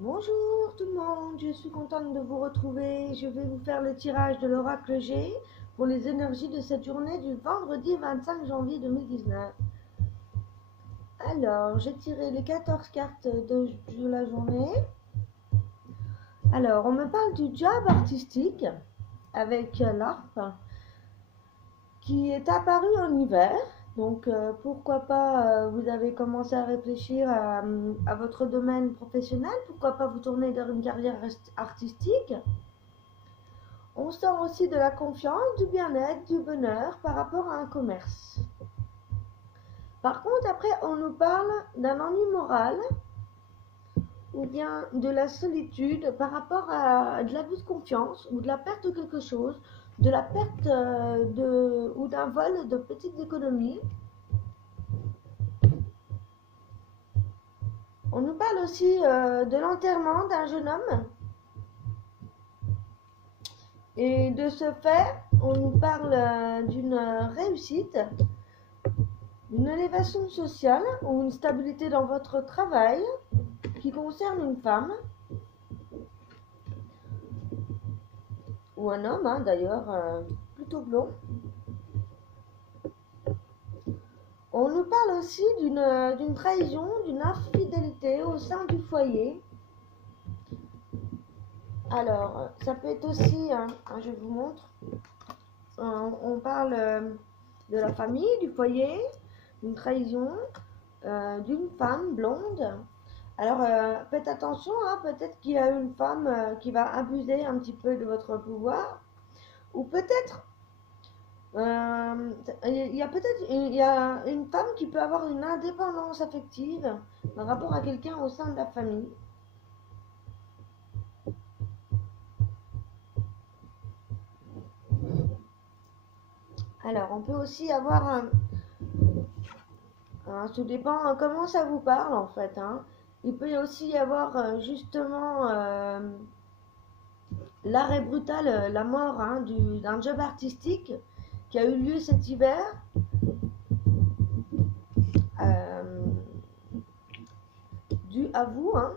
Bonjour tout le monde, je suis contente de vous retrouver. Je vais vous faire le tirage de l'oracle G pour les énergies de cette journée du vendredi 25 janvier 2019. Alors, j'ai tiré les 14 cartes de la journée. Alors, on me parle du job artistique avec l'ARP qui est apparu en hiver. Donc, pourquoi pas, vous avez commencé à réfléchir à votre domaine professionnel. Pourquoi pas vous tourner vers une carrière artistique. On sent aussi de la confiance, du bien-être, du bonheur par rapport à un commerce. Par contre, après, on nous parle d'un ennui moral ou bien de la solitude par rapport à de l'abus de confiance ou de la perte de quelque chose, de la perte ou d'un vol de petites économies. On nous parle aussi de l'enterrement d'un jeune homme. Et de ce fait, on nous parle d'une réussite, une élévation sociale ou une stabilité dans votre travail qui concerne une femme ou un homme, hein, d'ailleurs, plutôt blond. On nous parle aussi d'une trahison, d'une infidélité au sein du foyer. Alors, ça peut être aussi, je vous montre, on parle de la famille, du foyer, d'une trahison, d'une femme blonde. Alors, faites attention, hein, peut-être qu'il y a une femme qui va abuser un petit peu de votre pouvoir, ou peut-être il y a peut-être une femme qui peut avoir une indépendance affective par rapport à quelqu'un au sein de la famille. Alors, on peut aussi avoir ça dépend comment ça vous parle en fait, hein. Il peut aussi y avoir justement l'arrêt brutal, la mort, hein, d'un job artistique qui a eu lieu cet hiver. euh, Dû à vous, hein,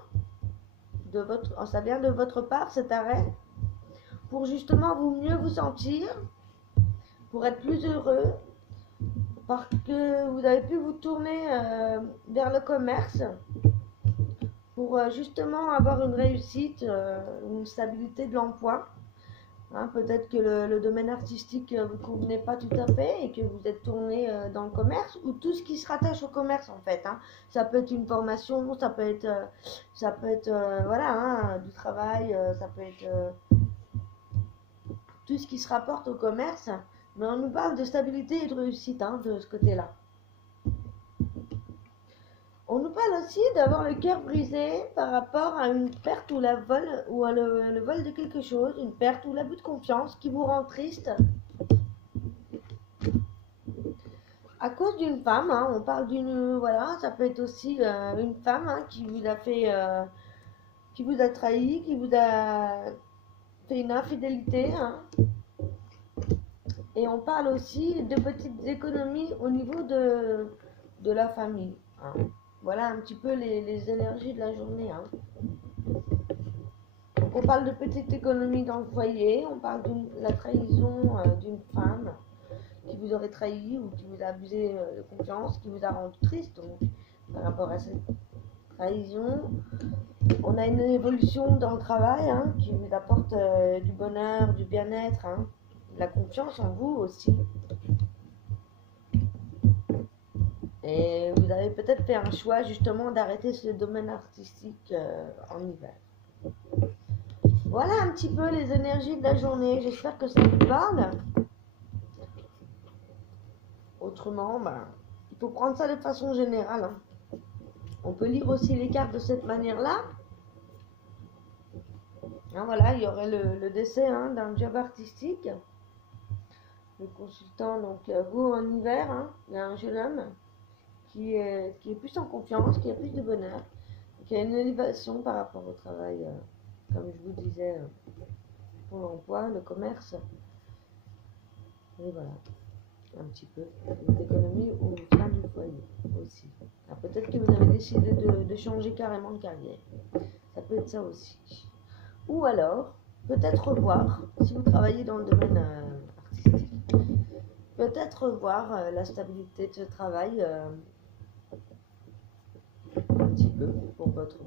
ça vient de votre part cet arrêt, pour justement vous mieux vous sentir, pour être plus heureux, parce que vous avez pu vous tourner vers le commerce pour justement avoir une réussite, une stabilité de l'emploi. Hein, peut-être que le domaine artistique ne vous convenait pas tout à fait et que vous êtes tourné dans le commerce ou tout ce qui se rattache au commerce en fait, hein. Ça peut être une formation, ça peut être voilà, hein, du travail, ça peut être tout ce qui se rapporte au commerce. Mais on nous parle de stabilité et de réussite, hein, de ce côté-là. On nous parle aussi d'avoir le cœur brisé par rapport à une perte ou la vol ou à le vol de quelque chose, une perte ou l'abus de confiance qui vous rend triste à cause d'une femme, hein. On parle d'une, voilà, ça peut être aussi une femme, hein, qui vous a fait, qui vous a trahi, qui vous a fait une infidélité, hein. Et on parle aussi de petites économies au niveau de la famille, hein. Voilà un petit peu les énergies de la journée, hein. On parle de petites économies dans le foyer, on parle de la trahison d'une femme qui vous aurait trahi ou qui vous a abusé de confiance, qui vous a rendu triste. Donc, par rapport à cette trahison, on a une évolution dans le travail, hein, qui vous apporte du bonheur, du bien-être, hein, de la confiance en vous aussi. Et vous avez peut-être fait un choix justement d'arrêter ce domaine artistique en hiver. Voilà un petit peu les énergies de la journée. J'espère que ça vous parle. Autrement, ben, il faut prendre ça de façon générale, hein. On peut lire aussi les cartes de cette manière-là. Hein, voilà, il y aurait le décès, hein, d'un job artistique. Le consultant, donc vous en hiver, hein, il y a un jeune homme qui est plus en confiance, qui a plus de bonheur, qui a une élévation par rapport au travail, comme je vous disais, pour l'emploi, le commerce. Et voilà, un petit peu d'économie au sein du foyer aussi. Alors peut-être que vous avez décidé de changer carrément de carrière. Ça peut être ça aussi. Ou alors, peut-être revoir, si vous travaillez dans le domaine artistique, peut-être revoir la stabilité de ce travail un petit peu pour votre...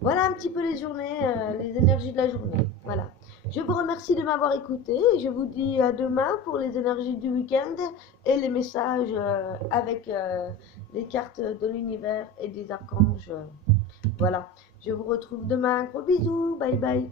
Voilà un petit peu les journées, les énergies de la journée. Voilà. Je vous remercie de m'avoir écouté et je vous dis à demain pour les énergies du week-end et les messages avec les cartes de l'univers et des archanges. Voilà. Je vous retrouve demain. Gros bisous. Bye bye.